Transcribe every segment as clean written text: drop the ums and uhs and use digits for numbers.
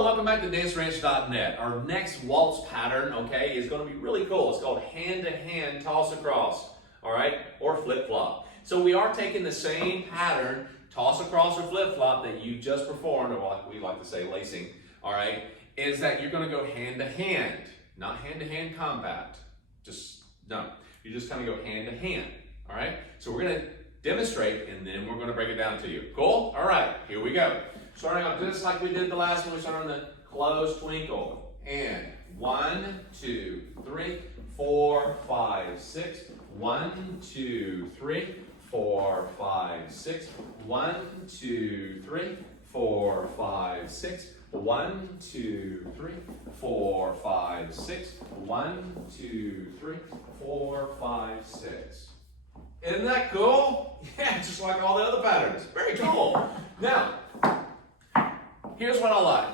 Hello, welcome back to danceranch.net. Our next waltz pattern, okay, is going to be really cool. It's called hand-to-hand toss across, all right, or flip-flop. So we are taking the same pattern, toss across or flip-flop, that you just performed, or like we like to say, lacing, all right, is that you're going to go hand-to-hand, not hand-to-hand combat. No, you just kind of go hand-to-hand, all right? So we're going to demonstrate, and then we're going to break it down to you. Cool? All right, here we go. Starting off just like we did the last one, we start on the closed twinkle. And 1, 2, 3, 4, 5, 6. 1, 2, 3, 4, 5, 6. 1, 2, 3, 4, 5, 6. 1, 2, 3, 4, 5, 6. 1, 2, 3, 4, 5, 6. Isn't that cool? Yeah, just like all the other patterns. Very cool. Now, here's what I like.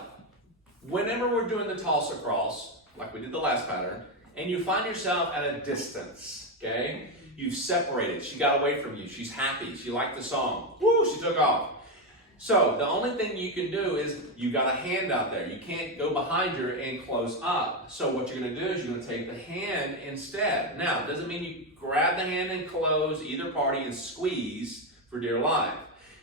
Whenever we're doing the toss across, like we did the last pattern, and you find yourself at a distance, okay? You've separated. She got away from you. She's happy. She liked the song. Woo, she took off. So the only thing you can do is you got a hand out there. You can't go behind her and close up. So what you're going to do is you're going to take the hand instead. Now, it doesn't mean you grab the hand and close either party and squeeze for dear life.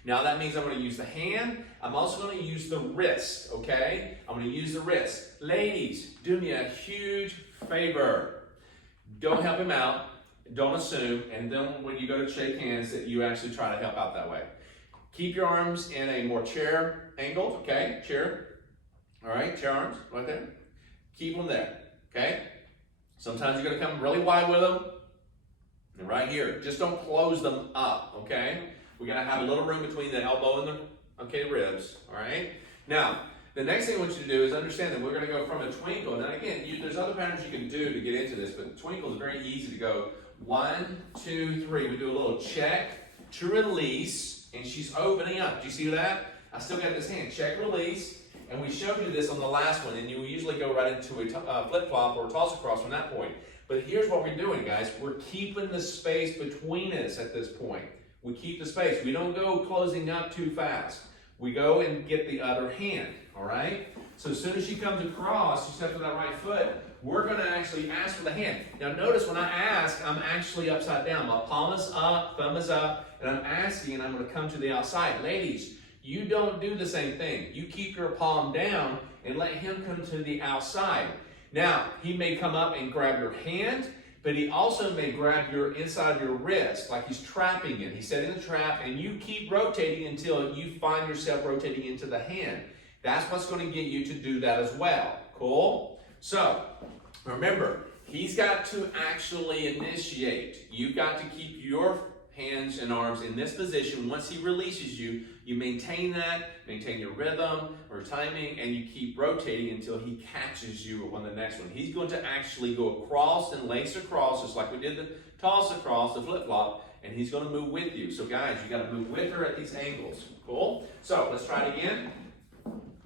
Now that means I'm going to use the hand. I'm also going to use the wrist, okay? I'm going to use the wrist. Ladies, do me a huge favor. Don't help him out. Don't assume. And then when you go to shake hands, that you actually try to help out that way. Keep your arms in a more chair angle, okay? Chair. All right, chair arms right there. Keep them there, okay? Sometimes you're going to come really wide with them. And right here, just don't close them up, okay? We got to have a little room between the elbow and the ribs, all right? Now, the next thing I want you to do is understand that we're going to go from a twinkle. Now, again, there's other patterns you can do to get into this, but the twinkle is very easy to go 1, 2, 3. We do a little check to release, and she's opening up. Do you see that? I still got this hand. Check, release, and we showed you this on the last one, and you usually go right into a flip-flop or a toss across from that point. But here's what we're doing, guys. We're keeping the space between us at this point. We keep the space. We don't go closing up too fast. We go and get the other hand, all right? So as soon as she comes across, she steps with that right foot, we're going to actually ask for the hand. Now notice when I ask, I'm actually upside down. My palm is up, thumb is up, and I'm asking, and I'm going to come to the outside. Ladies, you don't do the same thing. You keep your palm down and let him come to the outside. Now, he may come up and grab your hand, but he also may grab your inside of your wrist, like he's trapping it. He's setting the trap, and you keep rotating until you find yourself rotating into the hand. That's what's going to get you to do that as well. Cool? So, remember, he's got to actually initiate. You've got to keep your hands and arms in this position. Once he releases you, you maintain that, maintain your rhythm or timing, and you keep rotating until he catches you on the next one. He's going to actually go across and lace across, just like we did the toss across, the flip-flop, and he's going to move with you. So guys, you got to move with her at these angles. Cool? So let's try it again.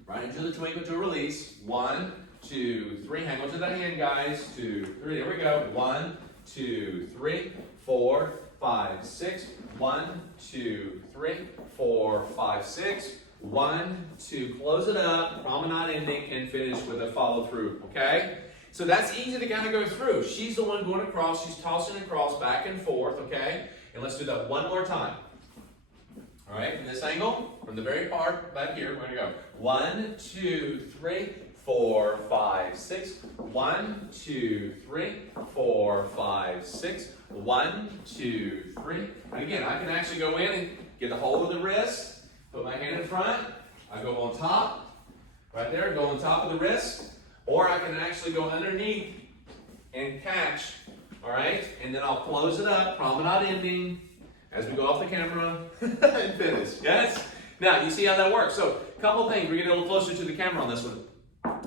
Right into the twinkle to release. 1, 2, 3. Hang on to that hand, guys. 2, 3. There we go. 1, 2, 3, 4, 5, 6. 1, 2, 3, 4, 5, 6. 1, 2. Close it up. Promenade ending and finish with a follow through. Okay? So that's easy to kind of go through. She's the one going across. She's tossing across back and forth. Okay? And let's do that one more time. All right? From this angle, from the very part back here, we're going to go 1, 2, 3, 4, 5, 6. 1, 2, 3, 4, 5, 6. 1, 2, 3. And again, I can actually go in and get a hold of the wrist, put my hand in front, I go on top, right there, go on top of the wrist, or I can actually go underneath and catch, all right? And then I'll close it up, promenade ending, as we go off the camera, and finish, yes? Now, you see how that works. So, a couple of things, we're getting a little closer to the camera on this one.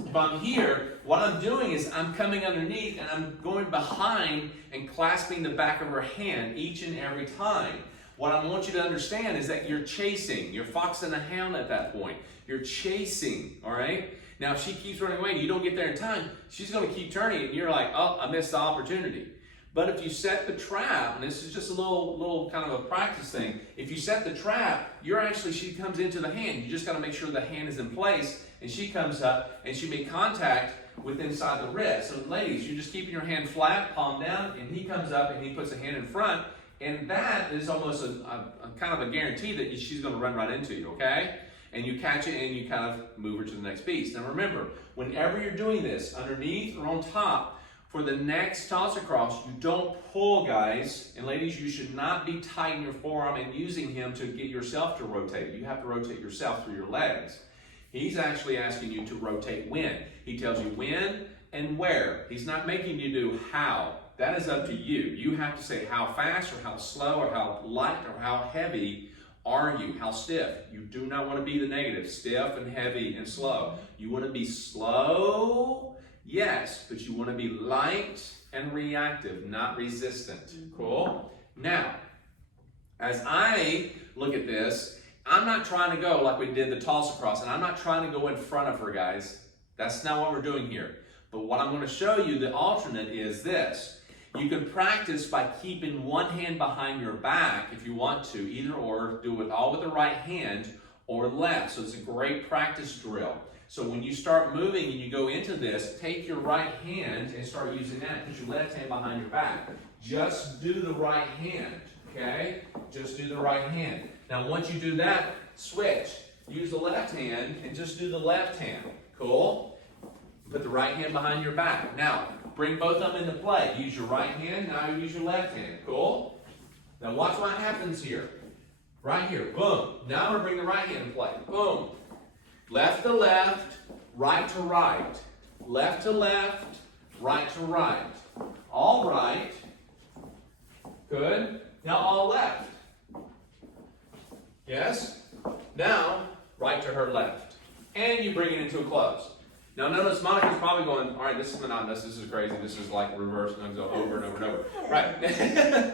If I'm here, what I'm doing is I'm coming underneath and I'm going behind and clasping the back of her hand each and every time. What I want you to understand is that you're chasing. You're foxing a hound at that point. You're chasing, all right? Now, if she keeps running away and you don't get there in time, she's going to keep turning and you're like, oh, I missed the opportunity. But if you set the trap, and this is just a little kind of a practice thing, if you set the trap, she comes into the hand. You just got to make sure the hand is in place and she comes up and she made contact with inside the wrist. So ladies, you're just keeping your hand flat, palm down, and he comes up and he puts a hand in front, and that is almost a kind of a guarantee that she's going to run right into you, okay? And you catch it and you kind of move her to the next piece. Now remember, whenever you're doing this, underneath or on top, for the next toss across, you don't pull, guys. And ladies, you should not be tight in your forearm and using him to get yourself to rotate. You have to rotate yourself through your legs. He's actually asking you to rotate when. He tells you when and where. He's not making you do how. That is up to you. You have to say how fast or how slow or how light or how heavy are you? How stiff? You do not want to be the negative, stiff and heavy and slow. You want to be slow, yes, but you want to be light and reactive, not resistant. Cool? Now, as I look at this, I'm not trying to go like we did the toss across, and I'm not trying to go in front of her, guys. That's not what we're doing here. But what I'm going to show you, the alternate, is this. You can practice by keeping one hand behind your back if you want to, either or. Do it all with the right hand or left. So it's a great practice drill. So when you start moving and you go into this, take your right hand and start using that. Put your left hand behind your back. Just do the right hand, okay? Just do the right hand. Now once you do that, switch. Use the left hand and just do the left hand. Cool? Put the right hand behind your back. Now, bring both of them into play. Use your right hand, now you use your left hand. Cool? Now watch what happens here. Right here, boom. Now I'm going to bring the right hand in play. Boom. Left to left, right to right. Left to left, right to right. All right. Good. Now all left. Yes? Now, right to her left. And you bring it into a close. Now notice Monica's probably going, all right, this is monotonous, this is crazy, this is like reverse, and I'm going to go over and over and over. Right.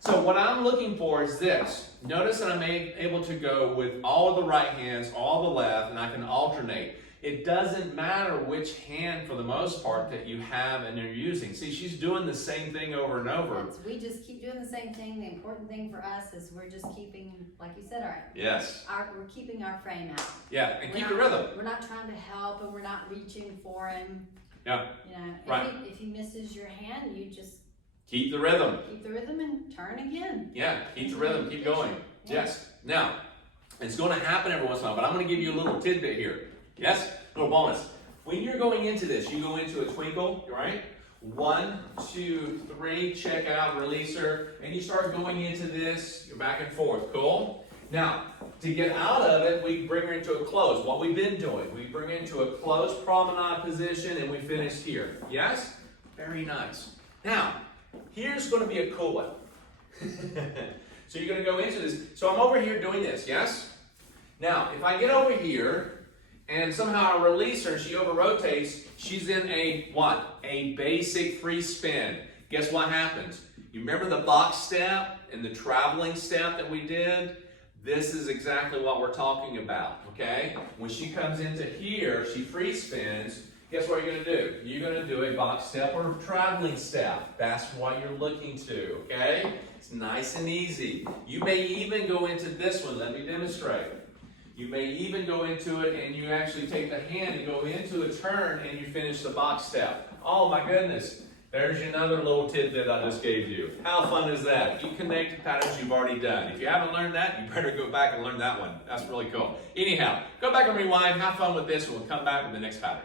So what I'm looking for is this. Notice that I'm able to go with all of the right hands, all the left, and I can alternate. It doesn't matter which hand, for the most part, that you have and you're using. See, she's doing the same thing over and over. We just keep doing the same thing. The important thing for us is we're just keeping, like you said, we're keeping our frame out. Yeah, and keep the rhythm. We're not trying to help, and we're not reaching for him. Yeah. You know, right. If he misses your hand, you just keep the rhythm. Keep the rhythm and turn again. Yeah, keep the rhythm. Keep going. Yeah. Yes. Now, it's going to happen every once in a while, but I'm going to give you a little tidbit here. Yes? Little bonus. When you're going into this, you go into a twinkle, right? 1, 2, 3, check out, release her, and you start going into this, you're back and forth. Cool? Now, to get out of it, we bring her into a close. What we've been doing, we bring her into a close promenade position, and we finish here. Yes? Very nice. Now, here's going to be a cool one. So you're going to go into this. So I'm over here doing this, yes? Now, if I get over here, and somehow I release her, she over-rotates, she's in a what? A basic free spin. Guess what happens? You remember the box step and the traveling step that we did? This is exactly what we're talking about, okay? When she comes into here, she free spins, guess what you're going to do? You're going to do a box step or a traveling step. That's what you're looking to, okay? It's nice and easy. You may even go into this one. Let me demonstrate. You may even go into it and you actually take the hand and go into a turn and you finish the box step. Oh my goodness. There's another little tidbit I just gave you. How fun is that? You connect to patterns you've already done. If you haven't learned that, you better go back and learn that one. That's really cool. Anyhow, go back and rewind. Have fun with this and we'll come back with the next pattern.